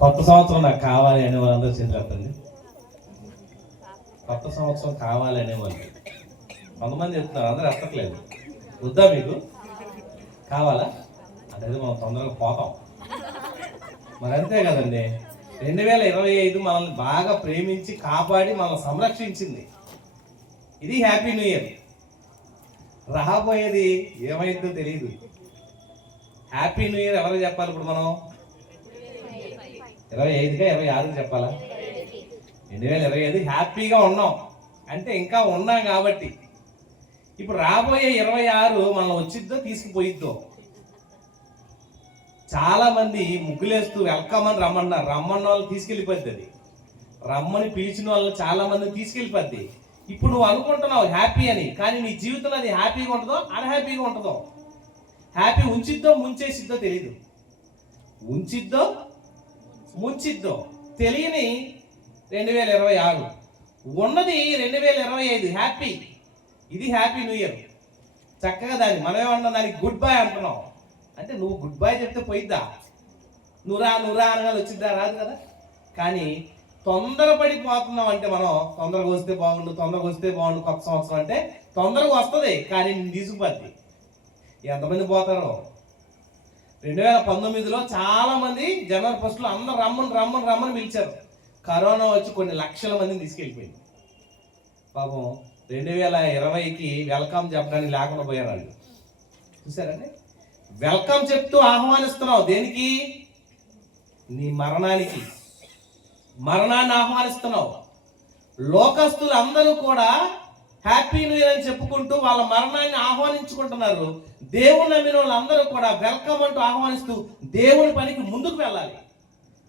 కొత్త సంవత్సరం నాకు కావాలి అనే వాళ్ళందరూ చెప్పండి. కొత్త సంవత్సరం కావాలి అనేవాళ్ళు కొంతమంది చెప్తున్నారు, అందరూ ఎత్తట్లేదు. వద్దా మీకు? కావాలా? అంటే మనం తొందరగా పోతాం. మరి అంతే కదండి. 2025 మనల్ని బాగా ప్రేమించి కాపాడి మనల్ని సంరక్షించింది. ఇది హ్యాపీ న్యూ ఇయర్. రాబోయేది ఏమైందో తెలియదు. హ్యాపీ న్యూ ఇయర్ ఎవరు చెప్పాలి? ఇప్పుడు మనం 25గా 26 చెప్పాలా? 2025 హ్యాపీగా ఉన్నాం అంటే ఇంకా ఉన్నాం కాబట్టి. ఇప్పుడు రాబోయే 26 మనం వచ్చిద్దో తీసుకుపోయిద్దో. చాలా మంది ముగ్గులేస్తూ వెల్కమ్ అని రమ్మన్న వాళ్ళు తీసుకెళ్ళిపోద్ది. అది రమ్మని పిలిచిన వాళ్ళని చాలా మందిని తీసుకెళ్ళిపోద్ది. ఇప్పుడు నువ్వు అనుకుంటున్నావు హ్యాపీ అని, కానీ నీ జీవితంలో అది హ్యాపీగా ఉంటుందో అన్హ్యాపీగా ఉంటుందో, హ్యాపీ ఉంచిద్దో ముంచేసిద్దో తెలీదు. ఉంచిద్దో ముంచిద్దో తెలియని 2026 ఉన్నది 2025 హ్యాపీ. ఇది హ్యాపీ న్యూ ఇయర్. చక్కగా దాన్ని మనమేమన్నా దానికి గుడ్ బై అంటున్నాం. అంటే నువ్వు గుడ్ బై చెప్తే పోయిద్దా? నువ్వురా అనగానే వచ్చిద్దా? రాదు కదా. కానీ తొందరపడిపోతున్నాం అంటే మనం తొందరగా వస్తే బాగుండు కొత్త సంవత్సరం అంటే తొందరగా వస్తుంది, కానీ నేను తీసుకుపోద్ది. ఎంతమంది పోతారో. 2019లో చాలా మంది జనవరి 1 అందరూ రమ్మని పిలిచారు. కరోనా వచ్చి కొన్ని లక్షల మందిని తీసుకెళ్ళిపోయింది. పాపం 2020కి వెల్కమ్ చెప్పడానికి లేకుండా పోయారు వాళ్ళు. చూసారండి? వెల్కమ్ చెప్తూ ఆహ్వానిస్తున్నావు. దేనికి? నీ మరణాన్ని ఆహ్వానిస్తున్నావు. లోకస్తులు అందరూ కూడా హ్యాపీ న్యూ ఇయర్ అని చెప్పుకుంటూ వాళ్ళ మరణాన్ని ఆహ్వానించుకుంటున్నారు. దేవుని నమ్మిన వాళ్ళందరూ కూడా వెల్కమ్ అంటూ ఆహ్వానిస్తూ దేవుని పనికి ముందుకు వెళ్ళాలి.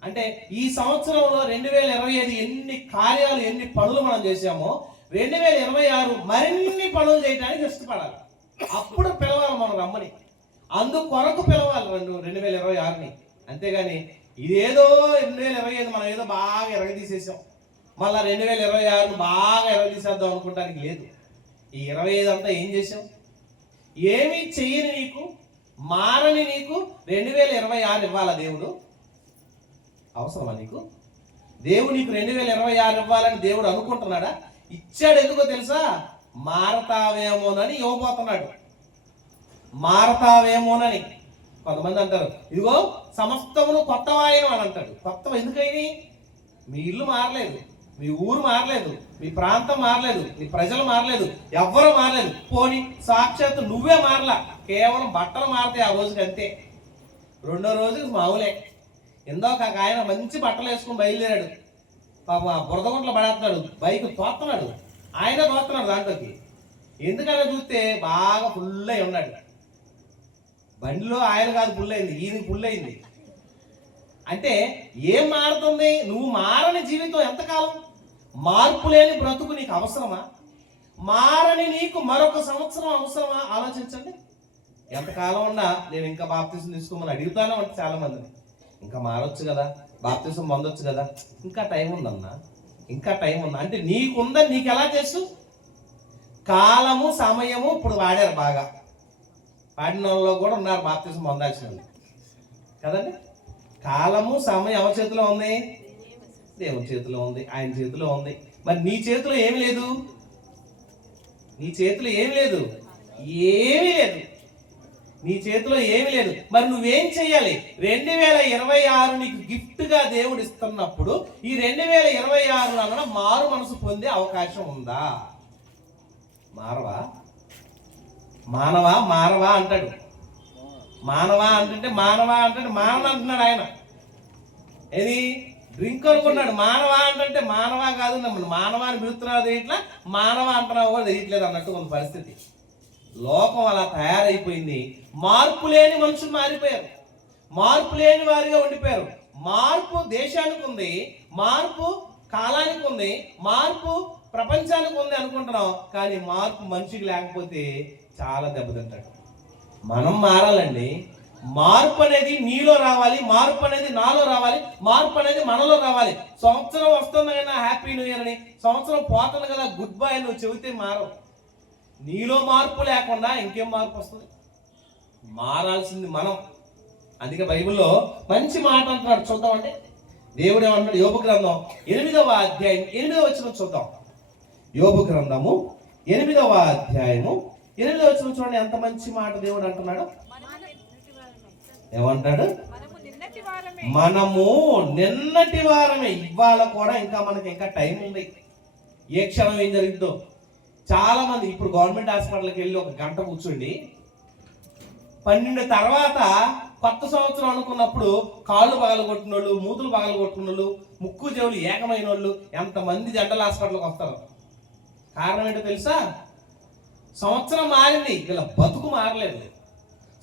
అంటే ఈ సంవత్సరంలో 2025 ఎన్ని కార్యాలు ఎన్ని పనులు మనం చేసామో 2026 మరిన్ని పనులు చేయడానికి ఇష్టపడాలి. అప్పుడు పిలవాలి మనం రమ్మని. అందుకొరకు పిలవాలి 2026ని. అంతేగాని ఇదేదో 2025 మనం ఏదో బాగా ఎరగదీసేసాం, మళ్ళీ 2026 బాగా ఎరగదీసేద్దాం అనుకోవడానికి లేదు. ఈ 25 అంతా ఏం చేసాం? ఏమీ చెయ్యని నీకు, మారని నీకు 2026 ఇవ్వాలా దేవుడు? అవసరమా నీకు? దేవుడు నీకు 2026 ఇవ్వాలని దేవుడు అనుకుంటున్నాడా? ఇచ్చాడు. ఎందుకో తెలుసా? మారతావేమోనని ఇవ్వబోతున్నాడు. మారతావేమోనని. కొంతమంది అంటారు, ఇదిగో సమస్తమును కొత్తవాయను అని అంటాడు. కొత్త ఎందుకని? మీ ఇల్లు మారలేదు, మీ ఊరు మారలేదు, మీ ప్రాంతం మారలేదు, మీ ప్రజలు మారలేదు, ఎవ్వరూ మారలేదు. పోనీ సాక్షాత్తు నువ్వే మారలా, కేవలం బట్టలు మారితే ఆ రోజుకి అంతే. రెండో రోజుకి మామూలే. ఎందోక ఆయన మంచి బట్టలు వేసుకుని బయలుదేరాడు. పాపం ఆ బురదగుంట్లో పడేస్తున్నాడు, బైక్ తోస్తున్నాడు, ఆయన తోస్తున్నాడు దాంట్లోకి. ఎందుకని చూస్తే బాగా ఫుల్ అయి ఉన్నాడు. బండిలో ఆయన కాదు ఫుల్ అయింది, ఈయనకి ఫుల్ అయింది. అంటే ఏం మారుతుంది? నువ్వు మారని జీవితం ఎంతకాలం? మార్పు లేని బ్రతుకు నీకు అవసరమా? మారని నీకు మరొక సంవత్సరం అవసరమా? ఆలోచించండి. ఎంతకాలం ఉన్నా నేను ఇంకా బాప్తిసం తీసుకోమని అడుగుతానే అంటే చాలా మందిని, ఇంకా మారొచ్చు కదా, బాప్తిసం పొందొచ్చు కదా, ఇంకా టైం ఉందన్నా, ఇంకా టైం ఉందా అంటే నీకుందని నీకు ఎలా తెలుసు? కాలము సమయము ఇప్పుడు వాడారు, బాగా వాడిన వాళ్ళు కూడా ఉన్నారు బాప్తిసం పొందాల్సిన వాళ్ళు కదండి. కాలము సమయం ఎవరి చేతిలో ఉంది? దేవుని చేతిలో ఉంది, ఆయన చేతిలో ఉంది. మరి నీ చేతిలో ఏమి లేదు? నీ చేతిలో ఏమి లేదు, ఏమీ లేదు. నీ చేతిలో ఏమి లేదు. మరి నువ్వేం చెయ్యాలి? 2026 నీకు గిఫ్ట్ గా దేవుడు ఇస్తున్నప్పుడు ఈ 2026 మారు మనసు పొందే అవకాశం ఉందా? మానవా అంటాడు. మానవా అంటే మానవ అంటున్నాడు ఆయన. ఏది డ్రింక్ అనుకున్నాడు. మానవా అంటే మానవా కాదు, మానవాన్ని పిలుస్తున్నావు ఇట్లా, మానవ అంటున్నావు కూడా తెలియట్లేదు అన్నట్టు కొంత పరిస్థితి. లోకం అలా తయారైపోయింది. మార్పు లేని మనుషులు మారిపోయారు, మార్పు లేని వారిగా ఉండిపోయారు. మార్పు దేశానికి ఉంది, మార్పు కాలానికి ఉంది, మార్పు ప్రపంచానికి ఉంది అనుకుంటున్నాం. కానీ మార్పు మనిషికి లేకపోతే చాలా దెబ్బతింటాడు. మనం మారాలండి. మార్పు అనేది నీలో రావాలి, మార్పు అనేది నాలో రావాలి, మార్పు అనేది మనలో రావాలి. సంవత్సరం వస్తుంది కదా హ్యాపీ న్యూ ఇయర్ అని, సంవత్సరం పోతుంది కదా గుడ్ బై నువ్వు చెబితే మారవు. నీలో మార్పు లేకుండా ఇంకేం మార్పు వస్తుంది? మారాల్సింది మనం. అందుకే బైబిల్లో మంచి మాట అంటున్నాడు, చూద్దామంటే దేవుడు ఏమంటున్నాడు. యోబు గ్రంథం 8వ అధ్యాయం 8వ వచనం చూద్దాం. యోబు గ్రంథము 8వ అధ్యాయము 8వ వచనం చూడండి, ఎంత మంచి మాట దేవుడు అంటున్నాడు. ఏమంటాడు? మనము నిన్నటి వారమే. ఇవాళ కూడా ఇంకా మనకి ఇంకా టైం ఉంది. ఏ క్షణం ఏం జరిగిందో. చాలా మంది ఇప్పుడు గవర్నమెంట్ హాస్పిటల్కి వెళ్ళి ఒక గంట కూర్చోండి, 12 తర్వాత కొత్త సంవత్సరం అనుకున్నప్పుడు కాళ్ళు పగలగొట్టిన వాళ్ళు, మూతులు పగలగొట్టిన వాళ్ళు, ముక్కు చెవులు ఏకమైన వాళ్ళు ఎంతమంది జనరల్ హాస్పిటల్కి వస్తారు. కారణం ఏంటో తెలుసా? సంవత్సరం మారింది, వీళ్ళ బతుకు మారలేదు.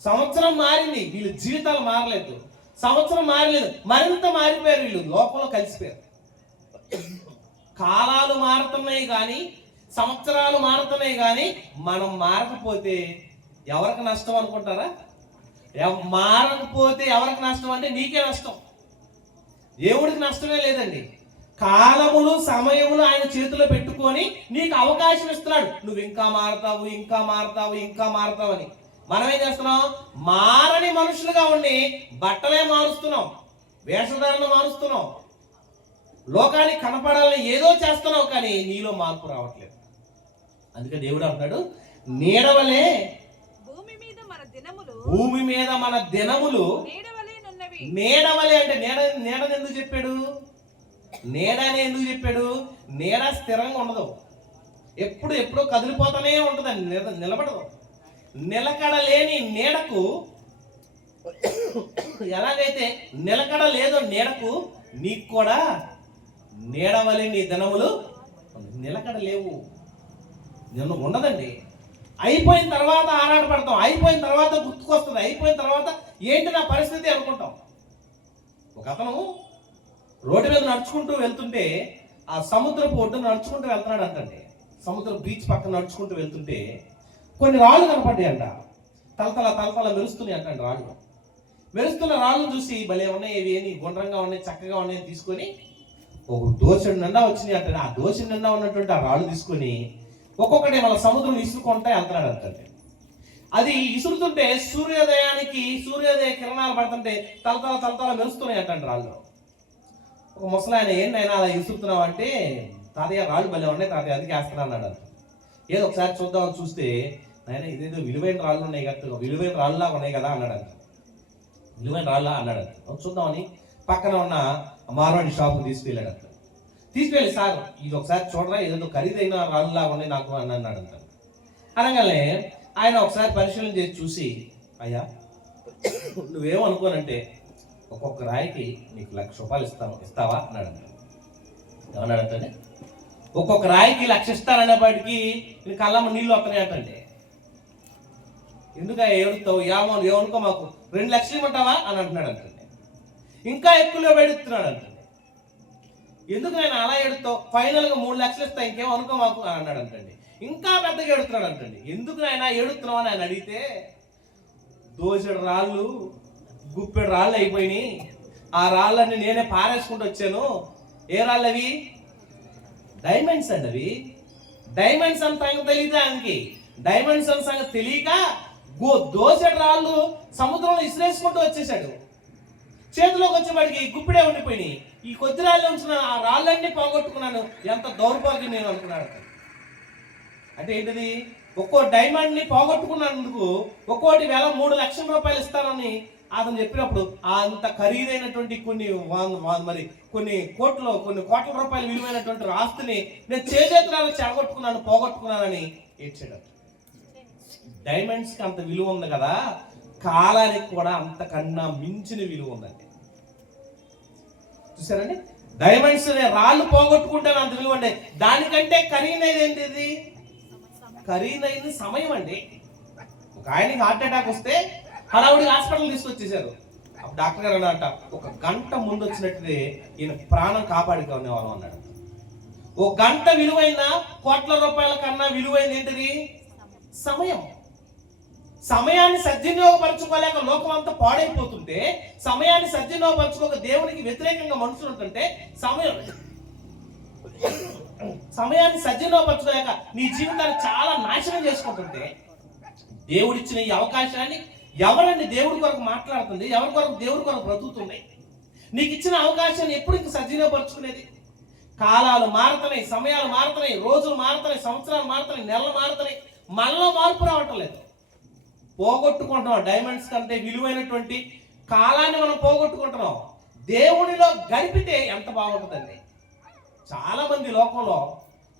సంవత్సరం మారింది, వీళ్ళ జీవితాలు మారలేదు. సంవత్సరం మారలేదు, మరింత మారిపోయారు. వీళ్ళు లోకంలో కలిసిపోయారు. కాలాలు మారుతున్నాయి కానీ, సంవత్సరాలు మారుతున్నాయి కానీ మనం మారకపోతే ఎవరికి నష్టం అనుకుంటారా? మారకపోతే ఎవరికి నష్టం అంటే నీకే నష్టం, దేవుడికి నష్టమే లేదండి. కాలములు సమయములు ఆయన చేతిలో పెట్టుకొని నీకు అవకాశం ఇస్తున్నాడు. నువ్వు ఇంకా మారుతావు, ఇంకా మారుతావు, ఇంకా మారుతావు అని. మనం ఏం చేస్తున్నాం? మారని మనుషులుగా ఉండి బట్టలే మారుస్తున్నాం, వేషధారణ మారుస్తున్నాం, లోకానికి కనపడాలని ఏదో చేస్తున్నావు, కానీ నీలో మార్పు రావట్లేదు. అందుకే దేవుడు అంటాడు, నీడవలే భూమి మీద మన దినములు నీడవలే. అంటే నీడని ఎందుకు చెప్పాడు? నీడని ఎందుకు చెప్పాడు? నీడ స్థిరంగా ఉండదు, ఎప్పుడో కదిలిపోతానే ఉంటుంది, నిలబడదు. నిలకడ లేని నీడకు ఎలాగైతే నిలకడ లేదో నీడకు, నీకు కూడా నీడవలే నీ దినములు నిలకడ లేవు, ఉండదండి. అయిపోయిన తర్వాత ఆరాటపడతాం, అయిపోయిన తర్వాత గుర్తుకొస్తుంది, అయిపోయిన తర్వాత ఏంటి నా పరిస్థితి అనుకుంటాం. ఒక అతను రోడ్డు మీద నడుచుకుంటూ వెళ్తుంటే, ఆ సముద్రపు ఒడ్డు నడుచుకుంటూ వెళ్తున్నాడు అంటండి. సముద్రం బీచ్ పక్కన నడుచుకుంటూ వెళ్తుంటే కొన్ని రాళ్ళు కనపడ్డాయి అంట, తలతల మెరుస్తున్నాయి అంటండి. రాళ్ళు మెరుస్తున్న రాళ్ళు చూసి భలే ఉన్నాయి, ఇవి ఏమి గుండ్రంగా ఉన్నాయి, చక్కగా ఉన్నాయి తీసుకొని ఒక దోషుడి నిండా వచ్చినాయి అంటే, ఆ దోషుడి నిండా ఉన్నటువంటి ఆ రాళ్ళు తీసుకొని ఒక్కొక్కటి మన సముద్రం ఇసురుకుంటా వెళ్తున్నాడు అంటే. అది ఇసురుతుంటే సూర్యోదయ కిరణాలు పడుతుంటే తలతల మెరుస్తున్నాయి అంటండి రాళ్ళు. ఒక ముసలాయన, ఏంటైనా అలా ఇసురుతున్నావు అంటే, తాతయ్య రాళ్ళు భలే ఉన్నాయి తాతయ్య, అందుకే వేస్తున్నా అన్నాడు. ఏదో ఒకసారి చూద్దామని చూస్తే, ఆయన ఇదేదో విలువైన రాళ్ళు ఉన్నాయి కదా, విలువైన రాళ్ళలాగా ఉన్నాయి కదా అన్నాడు. విలువైన రాళ్ళ అన్నాడు. చూద్దామని పక్కన ఉన్న మార్వాడి షాపు తీసుకెళ్ళాడు. తీసుకెళ్ళి, సార్ ఇది ఒకసారి చూడరా, ఏదో ఖరీదైన రాళ్ళలాగా ఉన్నాయి నాకు అని అన్నాడు. అనగానే ఆయన ఒకసారి పరిశీలన చేసి చూసి, అయ్యా నువ్వేమనుకోనంటే ఒక్కొక్క రాయికి నీకు 1,00,000 రూపాయలు ఇస్తావా అన్నాడు. ఏమన్నాడంటే, ఒక్కొక్క రాయికి 1,00,000 ఇస్తాననేపాటికి కళ్ళమ్మ నీళ్ళు వస్తున్నాయి అంటే, ఎందుకు ఏడుతావు, ఏమనుకో మాకు 2,00,000 ఇవ్వమంటావా అని అంటున్నాడు అంటే. ఇంకా ఎక్కువగా పెడుతున్నాడు అంటే, ఎందుకు నేను అలా ఎడుతావు, ఫైనల్గా 3,00,000 ఇస్తా, ఇంకేమో అనుకో మాకు అని అన్నాడు అంటండి. ఇంకా పెద్దగా ఎడుతున్నాడు అంటండి. ఎందుకు ఆయన ఎడుతున్నావు అని ఆయన అడిగితే, దోసెడు రాళ్ళు గుప్పెడు రాళ్ళు అయిపోయినాయి, ఆ రాళ్ళని నేనే పారేసుకుంటూ వచ్చాను. ఏ రాళ్ళు అవి? డైమండ్స్ అండి. అవి డైమండ్స్ అని సంగతి తెలియదు ఆయనకి. డైమండ్స్ అని సంగతి తెలియక దోసెడు రాళ్ళు సముద్రంలో ఇసిరేసుకుంటూ వచ్చేసాడు. చేతిలోకి వచ్చేవాడికి గుప్పిడే ఉండిపోయినాయి. ఈ కొద్ది రాళ్ళు ఉంచిన ఆ రాళ్ళన్నీ పోగొట్టుకున్నాను, ఎంత దౌర్భాగ్యం నేను అనుకున్నాడు. అంటే ఏంటిది? ఒక్కో డైమండ్ ని పోగొట్టుకున్నందుకు ఒక్కోటి 3,00,000 రూపాయలు ఇస్తానని అతను చెప్పినప్పుడు, అంత ఖరీదైనటువంటి కొన్ని కోట్ల రూపాయలు విలువైనటువంటి ఆస్తిని నేను చేతులలో చెడగొట్టుకున్నాను, పోగొట్టుకున్నానని ఏడ్చాడు. డైమండ్స్ కి అంత విలువ ఉంది కదా, కాలానికి కూడా అంతకన్నా మించిన విలువ ఉందండి. చూసారండి, డైమండ్స్ రాళ్ళు పోగొట్టుకుంటాను అంత విలువ అండి. దానికంటే ఖరీదైనది ఏంటిది? ఖరీదైనది సమయం అండి. ఒక ఆయనకి హార్ట్ అటాక్ వస్తే హడావుడిగా హాస్పిటల్ తీసుకొచ్చేసారు. అప్పుడు డాక్టర్ గారు అన్నట, 1 గంట ముందు వచ్చినట్టే ఈయన ప్రాణం కాపాడుకునే వాళ్ళం అన్నాడు. 1 గంట విలువైన కోట్ల రూపాయల కన్నా విలువైంది ఏంటిది? సమయం. సమయాన్ని సద్వినియోగపరచుకోలేక లోకం అంతా పాడైపోతుంటే, సమయాన్ని సద్వినియోగపరచుకోక దేవునికి వ్యతిరేకంగా మనుషులు ఉంటుంటే, సమయాన్ని సద్వినియోగపరచుకోలేక నీ జీవితాన్ని చాలా నాశనం చేసుకుంటుంటే, దేవుడిచ్చిన ఈ అవకాశాన్ని ఎవరండి దేవుడి కొరకు మాట్లాడుతుంది? ఎవరి కొరకు దేవుడి కొరకు బ్రతుకుతుంది? నీకు ఇచ్చిన అవకాశాన్ని ఎప్పుడు ఇంక సద్వినియోగపరుచుకునేది? కాలాలు మారుతున్నాయి, సమయాలు మారుతున్నాయి, రోజులు మారుతున్నాయి, సంవత్సరాలు మారుతున్నాయి, నెలలు మారుతున్నాయి, మనలో మార్పు రావటం లేదు. పోగొట్టుకుంటున్నాం. డైమండ్స్ కంటే విలువైనటువంటి కాలాన్ని మనం పోగొట్టుకుంటున్నాం. దేవునిలో గడిపితే ఎంత బాగుంటుందండి. చాలా మంది లోకంలో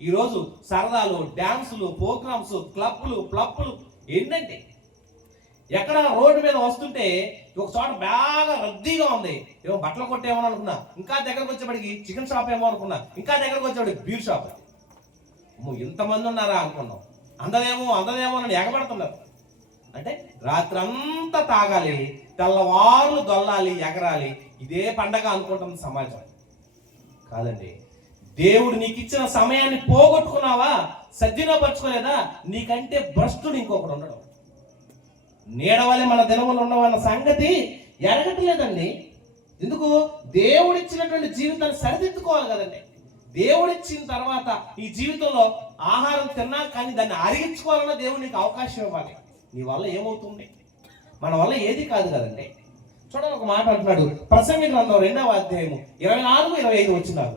ఈరోజు సరదాలు, డ్యాన్సులు, ప్రోగ్రామ్స్, క్లబ్బులు ఏంటండి? ఎక్కడ రోడ్డు మీద వస్తుంటే ఒక చోట బాగా రద్దీగా ఉంది, ఏమో బట్టలు కొట్టేమో అనుకున్నా, ఇంకా దగ్గరకు వచ్చేప్పటికి చికెన్ షాప్ ఏమో అనుకున్నా, ఇంకా దగ్గరకు వచ్చేప్పటికి బీర్ షాప్. ఇంతమంది ఉన్నారా అనుకున్నాం. అందదేమో అని ఎగబడుతున్నారు. అంటే రాత్రంతా తాగాలి, తెల్లవారులు దొల్లాలి, ఎగరాలి, ఇదే పండగ అనుకుంటుంది సమాజం. కాదండి, దేవుడు నీకు ఇచ్చిన సమయాన్ని పోగొట్టుకున్నావా, సద్వినియోగపరచుకోలేదా? నీకంటే భ్రష్టుడు ఇంకొకడు ఉండడం. నీడవలే మన దినములు ఉండవన్న సంగతి ఎరగట్లేదండి. ఎందుకు? దేవుడిచ్చినటువంటి జీవితాన్ని సరిదిద్దుకోవాలి కదండి. దేవుడిచ్చిన తర్వాత ఈ జీవితంలో ఆహారం తిన్నా కానీ దాన్ని అరిగించుకోవాలన్నా దేవుడు నీకు అవకాశం ఇవ్వాలి. నీ వల్ల ఏమవుతుంది? మన వల్ల ఏది కాదు కదండి. చూడండి, ఒక మాట అంటున్నాడు ప్రసంగి గ్రంథం 2వ అధ్యాయము 24-25 వచ్చినారు.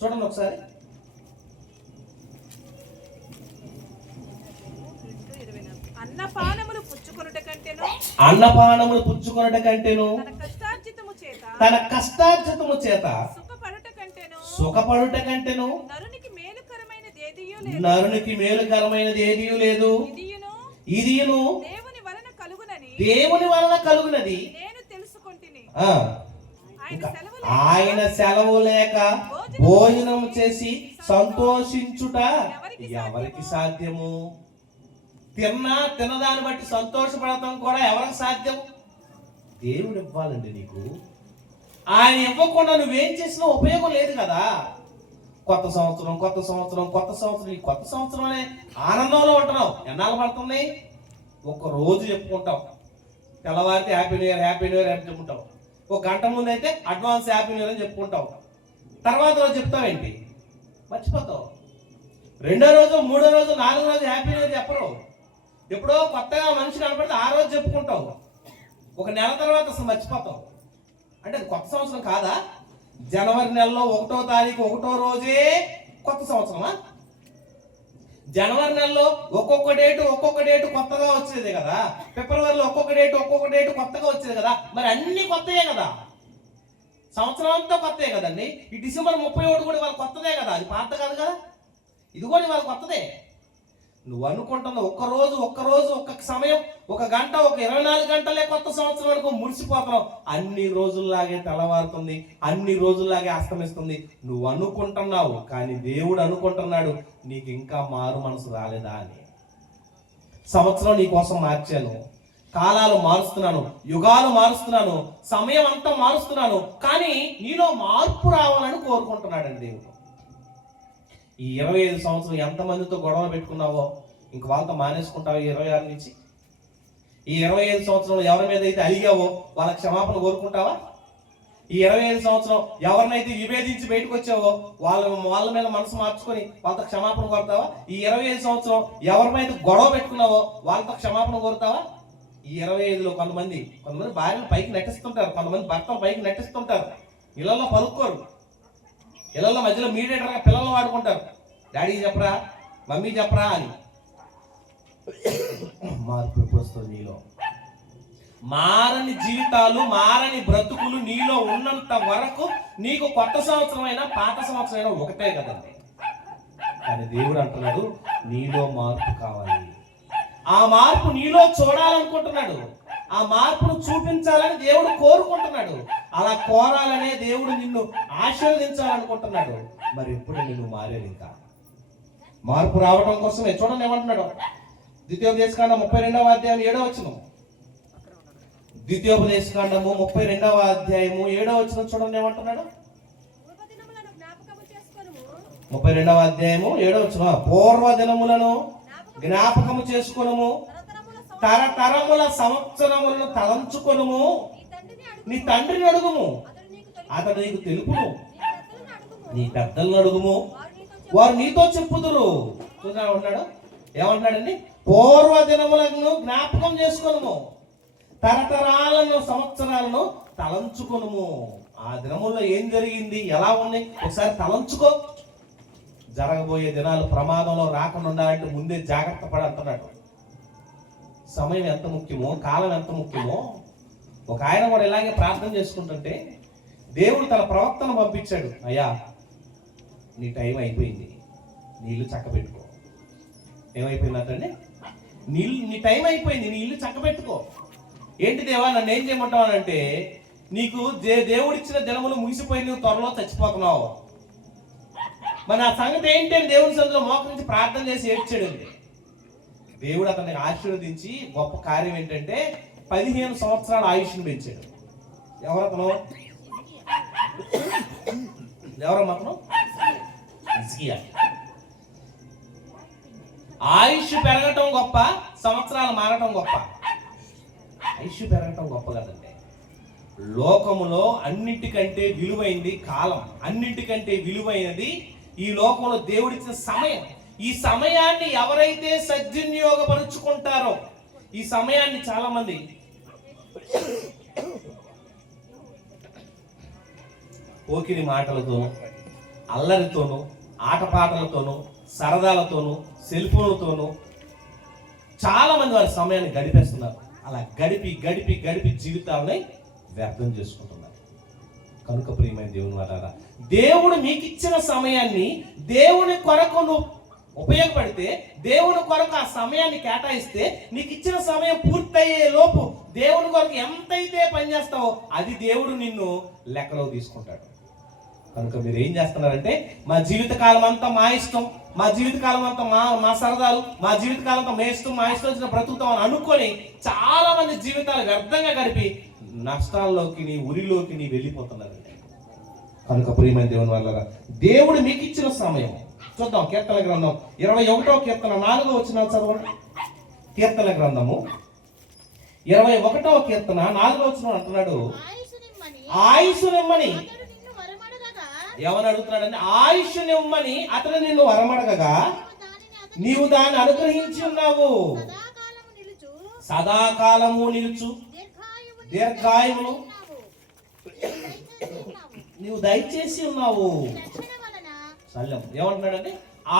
చూడండి ఒకసారి. అన్నపానములు పుచ్చుకొనుట కంటేను తన కష్టార్జితము చేత సుఖపడుట కంటేను నరునికి మేలుకరమైనది ఏదియూ లేదు. ఇదియును దేవుని వలన కలుగునది ఆయన సెలవు లేక భోజనం చేసి సంతోషించుట ఎవరికి సాధ్యము? తినదాన్ని బట్టి సంతోషపడటం కూడా ఎవరికి సాధ్యం? దేవుడు ఇవ్వాలండి నీకు. ఆయన ఇవ్వకుండా నువ్వేం చేసినా ఉపయోగం లేదు కదా. కొత్త సంవత్సరం ఈ కొత్త సంవత్సరం అనే ఆనందంలో ఉంటున్నావు. ఎన్నాళ్ళు పడుతున్నాయి? ఒక రోజు చెప్పుకుంటావు. తెల్లవారితే హ్యాపీ న్యూ ఇయర్ అని చెప్పుకుంటావు. ఒక గంట ముందు అయితే అడ్వాన్స్ హ్యాపీ న్యూ ఇయర్ అని చెప్పుకుంటావు. తర్వాత రోజు చెప్తావేంటి? మర్చిపోతావు. రెండో రోజు, మూడో రోజు, నాలుగో రోజు హ్యాపీ న్యూ ఇయర్ చెప్పరు. ఎప్పుడో కొత్తగా మనిషి కనపడితే ఆ రోజు చెప్పుకుంటావు. ఒక నెల తర్వాత అసలు మర్చిపోతావు. అంటే అది కొత్త సంవత్సరం కాదా? జనవరి నెలలో 1వ తారీఖు 1వ రోజే కొత్త సంవత్సరమా? జనవరి నెలలో ఒక్కొక్క డేటు కొత్తగా వచ్చేది కదా. ఫిబ్రవరిలో ఒక్కొక్క డేటు కొత్తగా వచ్చేది కదా. మరి అన్ని కొత్తయే కదా. సంవత్సరం అంతా కొత్తయే కదండి. ఈ డిసెంబర్ 31 కూడా ఇవాళ కొత్తదే కదా. అది పాత కాదు కదా. ఇది కూడా ఇవాళ కొత్తదే. నువ్వు అనుకుంటున్న ఒక్క రోజు ఒక్క సమయం, ఒక గంట, ఒక 24 గంటలే కొత్త సంవత్సరం అనుకో మురిసిపోతున్నావు. అన్ని రోజుల్లాగే తెల్లవారుతుంది, అన్ని రోజుల్లాగే అస్తమిస్తుంది. నువ్వు అనుకుంటున్నావు, కానీ దేవుడు అనుకుంటున్నాడు నీకు ఇంకా మారు మనసు రాలేదా అని. సంవత్సరం నీ కోసం మార్చాను, కాలాలు మారుస్తున్నాను, యుగాలు మారుస్తున్నాను, సమయం అంతా మారుస్తున్నాను, కానీ నీలో మార్పు రావాలని కోరుకుంటున్నాడండి దేవుడు. ఈ 25 సంవత్సరం ఎంతమందితో గొడవలు పెట్టుకున్నావో ఇంక వాళ్ళతో మానేసుకుంటావు. 26 నుంచి ఈ 25 సంవత్సరంలో ఎవరి మీద అయితే అలిగావో వాళ్ళ క్షమాపణ కోరుకుంటావా? ఈ 25 సంవత్సరం ఎవరినైతే విభేదించి బయటకు వచ్చావో వాళ్ళ మీద మనసు మార్చుకొని వాళ్ళతో క్షమాపణ కోరుతావా? ఈ 25 సంవత్సరం ఎవరి మీద గొడవ పెట్టుకున్నావో వాళ్ళతో క్షమాపణ కోరుతావా? ఈ 25లో కొంతమంది భార్యలు పైకి నెట్టిస్తుంటారు, కొంతమంది భర్తలు పైకి నెట్టిస్తుంటారు. ఇళ్లలో పలుక్కోరు. ఇళ్లలో మధ్యలో మీడియేటర్గా పిల్లలు వాడుకుంటారు. డాడీ చెప్పరా, మమ్మీ చెప్పరా అని. మార్పు ఎప్పుడు వస్తుంది నీలో? మారని జీవితాలు, మారని బ్రతుకులు నీలో ఉన్నంత వరకు నీకు కొత్త సంవత్సరమైనా పాత సంవత్సరమైనా ఒకటే కదండి. కానీ దేవుడు అంటున్నాడు నీలో మార్పు కావాలి. ఆ మార్పు నీలో చూడాలనుకుంటున్నాడు. ఆ మార్పును చూపించాలని దేవుడు కోరుకుంటున్నాడు. అలా కోరాలనే దేవుడు నిన్ను ఆశీర్వదించాలనుకుంటున్నాడు. మరి ఎప్పుడు నిన్ను మారేది? ఇంకా మార్పు రావడం కోసమే. చూడండి ఏమంటున్నాడు. ద్వితీయోపదేశకాండం 32వ అధ్యాయం 7వ వచనం. ద్వితీయోపదేశకాండము 32వ అధ్యాయము 7వ వచనం చూడండి ఏమంటున్నాడు. 32వ అధ్యాయము 7వ వచనం. పూర్వ దినములను జ్ఞాపకము చేసుకొనుము, తరతరముల సంవత్సరములను తలంచుకొనుము, నీ తండ్రిని అడుగుము, అతడు నీకు తెలుపును, నీ పెద్దలను అడుగుము, వారు నీతో చెప్పుదురు. చూసారా ఉన్నాడు ఏమంటున్నాడండి? పూర్వ దినములను జ్ఞాపకం చేసుకొనుము, తరతరాలను సంవత్సరాలను తలంచుకొనుము. ఆ దినముల్లో ఏం జరిగింది, ఎలా ఉన్నాయి ఒకసారి తలంచుకో. జరగబోయే దినాలు ప్రమాదంలో రాకుండా ఉండాలంటే ముందే జాగ్రత్త పడి అంటున్నాడు. సమయం ఎంత ముఖ్యమో, కాలం ఎంత ముఖ్యమో. ఒక ఆయన కూడా ఇలాగే ప్రార్థన చేసుకుంటుంటే దేవుడు తన ప్రవక్తను పంపించాడు. అయ్యా, నీ టైం అయిపోయింది, నీళ్ళు చక్కబెట్టుకో. ఏమైపోయిందంటే, నీ టైం అయిపోయింది, నీ ఇల్లు చక్కబెట్టుకో. ఏంటి దేవా, నన్ను ఏం చేయమంటావు అంటే, నీకు దేవుడిచ్చిన దినములు ముగిసిపోయి నువ్వు త్వరలో చచ్చిపోతున్నావు. మరి ఆ సంగతి ఏంటి అని దేవుని సన్నిధిలో మోకరించి ప్రార్థన చేసి ఏడ్చాడండి. దేవుడు అతన్ని ఆశీర్వదించి గొప్ప కార్యం ఏంటంటే 15 సంవత్సరాల ఆయుష్ను పెంచాడు. ఎవరతను? ఎవరమ్మతను? హిజ్కియా. ఆయుష్ పెరగటం గొప్ప, సంవత్సరాలు మారటం గొప్ప. ఆయుష్ పెరగటం గొప్ప కదండి. లోకములో అన్నిటికంటే విలువైంది కాలం, అన్నిటికంటే విలువైనది ఈ లోకంలో దేవుడిచ్చిన సమయం. ఈ సమయాన్ని ఎవరైతే సద్వినియోగపరుచుకుంటారో, ఈ సమయాన్ని చాలా మంది పోకిరి మాటలతోనూ, అల్లరితోనూ, ఆటపాటలతోనూ, సరదాలతోనూ, సెల్ ఫోన్లతోనూ చాలా మంది వారి సమయాన్ని గడిపేస్తున్నారు. అలా గడిపి గడిపి గడిపి జీవితాలని వ్యర్థం చేసుకుంటున్నారు. కనుక ప్రియమైన దేవుని వారారా, దేవుడు మీకు ఇచ్చిన సమయాన్ని దేవుని కొరకు నువ్వు ఉపయోగపడితే, దేవుని కొరకు ఆ సమయాన్ని కేటాయిస్తే, నీకు ఇచ్చిన సమయం పూర్తయ్యే లోపు దేవుని కొరకు ఎంతైతే పనిచేస్తావో అది దేవుడు నిన్ను లెక్కలో తీసుకుంటాడు. కనుక మీరు ఏం చేస్తున్నారంటే, మా జీవితకాలం అంతా మా ఇష్టం, మా జీవితకాలం అంతా మా సరదాలు, మా జీవితకాలం అంతా మా ఇష్టం వచ్చిన బ్రతుకుతాం అని అనుకొని చాలా మంది జీవితాలు వ్యర్థంగా గడిపి నష్టాల్లోకి, ఉరిలోకి వెళ్ళిపోతున్నారండి. కనుక ప్రియమైన దేవుని వల్ల దేవుడు మీకు ఇచ్చిన సమయం చూద్దాం. కీర్తన గ్రంథం 21వ కీర్తన 4వ వచనం చదవండి. కీర్తన గ్రంథము 21వ కీర్తన 4వ వచనం అంటున్నాడు, ఆయుష్ నిమ్మని. ఎవరు అడుగుతున్నాడంటే, ఆయుష్ నిమ్మని అతను నిన్ను వరమడగగా నీవు దాన్ని అనుగ్రహించి ఉన్నావు. సదాకాలము నిలుచు దీర్ఘాయువును నీవు దయచేసి ఉన్నావు. సల్లం ఏమంటున్నాడంటే,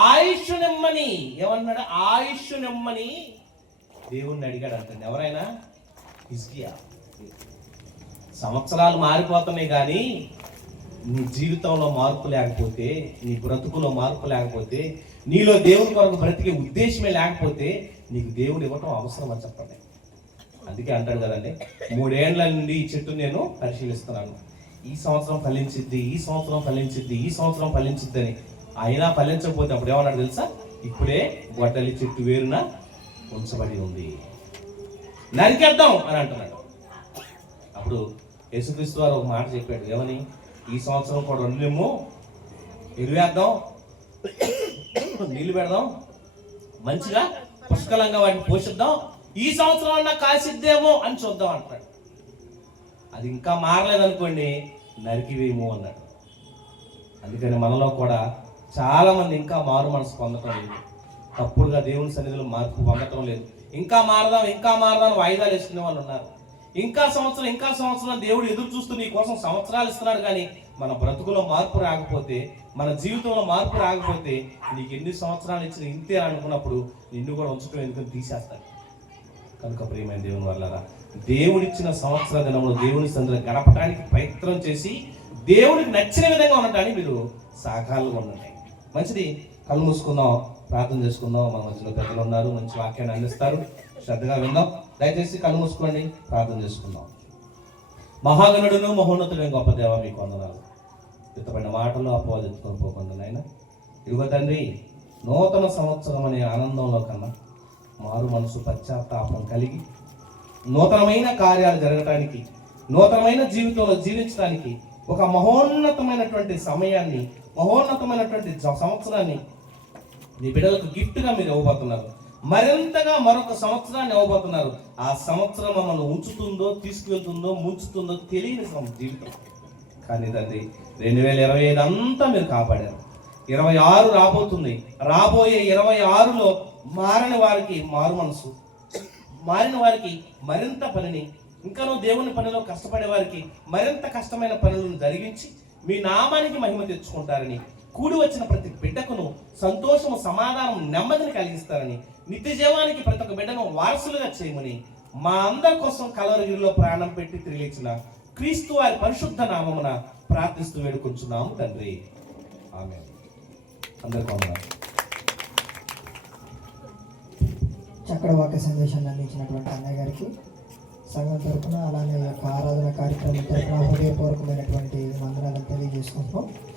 ఆయుష్ నిమ్మని. ఏమన్నాడు? ఆయుష్ నిమ్మని దేవుణ్ణి అడిగాడు అంటండి. ఎవరైనా? హిజ్కియా. సంవత్సరాలు మారిపోతున్నాయి కానీ నీ జీవితంలో మార్పు లేకపోతే, నీ బ్రతుకులో మార్పు లేకపోతే, నీలో దేవుని కొరకు బ్రతికే ఉద్దేశమే లేకపోతే నీకు దేవుడు ఇవ్వటం అవసరం అని చెప్పండి. అందుకే అంటాడు కదండి, 3 ఏళ్ల నుండి ఈ చెట్టు నేను పరిశీలిస్తున్నాను, ఈ సంవత్సరం ఫలించిద్ది, ఈ సంవత్సరం ఫలించిద్ది, ఈ సంవత్సరం ఫలించిద్ది అని. అయినా ఫలించకపోతే అప్పుడు ఏమన్నాడు తెలుసా? ఇప్పుడే గొడ్డలి చెట్టు వేరున ఉంచబడి ఉంది, నరికేద్దాం అని అంటున్నాడు. అప్పుడు యేసుక్రీస్తు వారు ఒక మాట చెప్పాడు. ఏమని? ఈ సంవత్సరం కూడా వండలేము, ఎరువేద్దాం, నీళ్లు పెడదాం, మంచిగా పుష్కలంగా వాటిని పోషిద్దాం, ఈ సంవత్సరం అన్నా కాసిద్దేమో అని చూద్దాం అంటాడు. అది ఇంకా మారలేదనుకోండి, నరికివేమో అన్నాడు. అందుకని మనలో కూడా చాలా మంది ఇంకా మారు మనసు పొందటం లేదు, తప్పుడుగా దేవుని సన్నిధిలో మార్పు పొందటం లేదు. ఇంకా మారదాం వాయిదాలు వేసుకునే వాళ్ళు ఉన్నారు. ఇంకా సంవత్సరం దేవుడు ఎదురు చూస్తూ నీ కోసం సంవత్సరాలు ఇస్తున్నాడు. కానీ మన బ్రతుకులో మార్పు రాకపోతే, మన జీవితంలో మార్పు రాకపోతే, నీకు ఎన్ని సంవత్సరాలు ఇచ్చిన ఇంతే అనుకున్నప్పుడు నిన్ను కూడా ఉంచడం ఎందుకని తీసేస్తాడు. కనుక ప్రియమైన దేవుని వల్ల దేవుడిచ్చిన సంవత్సర దినములు దేవుని సన్నిధిలో గడపడానికి ప్రయత్నం చేసి దేవుడికి నచ్చిన విధంగా ఉండటానికి మీరు సహకారంగా ఉండండి. మంచిది. కళ్ళు మూసుకుందాం, ప్రార్థన చేసుకుందాం. మన మధ్యలో పెద్దలు ఉన్నారు, మంచి వాక్యాన్ని అందిస్తారు, శ్రద్ధగా విందాం. దయచేసి కళ్ళు మూసుకోండి, ప్రార్థన చేసుకుందాం. మహాగణుడును మహోన్నతుడైన గొప్ప దేవ, మీకు వందనాలు. విత్తబడిన మాటలు అపవాదించుకొని పోకుండా నాయన, ఇదిగో తండ్రి, నూతన సంవత్సరం అనే ఆనందంలో కన్నా మారు మనసు పశ్చాత్తాపం కలిగి నూతనమైన కార్యాలు జరగటానికి, నూతనమైన జీవితంలో జీవించడానికి ఒక మహోన్నతమైనటువంటి సమయాన్ని, మహోన్నతమైనటువంటి సంవత్సరాన్ని నీ బిడ్డలకు గిఫ్ట్గా మీరు ఇవ్వబోతున్నారు. మరింతగా మరొక సంవత్సరాన్ని ఇవ్వబోతున్నారు. ఆ సంవత్సరం మమ్మల్ని ఉంచుతుందో, తీసుకువెళ్తుందో, ముంచుతుందో తెలియని జీవితం. కానీ తండ్రి 2025 అంతా మీరు కాపాడారు. 26 రాబోతుంది. రాబోయే 26లో మారని వారికి మారు మనసు, మారిన వారికి మరింత పనిని, ఇంకనూ దేవుని పనిలో కష్టపడే వారికి మరింత కష్టమైన పనులను జరిగించి మీ నామానికి మహిమ తెచ్చుకుంటారని, కూడి వచ్చిన ప్రతి బిడ్డకును సంతోషము, సమాధానం, నెమ్మదిని కలిగిస్తారని, నిత్య జీవానికి ప్రతి ఒక్క బిడ్డను వారసులుగా చేయమని మా అందరి కోసం కలవరగిరిలో ప్రాణం పెట్టి తిరిగిచ్చిన క్రీస్తు వారి పరిశుద్ధ నామమున ప్రార్థిస్తూ వేడుకొంచున్నాము తండ్రి. ఆమేన్. అందరికీ వందనాలు. చక్కటి వాక్య సందేశాన్ని అందించినటువంటి అన్నయ్య గారికి సంఘం తరపున అలానే ఈ యొక్క ఆరాధన కార్యక్రమం తరపున హృదయపూర్వకమైనటువంటి వందనాలను తెలియజేసుకుంటున్నాం.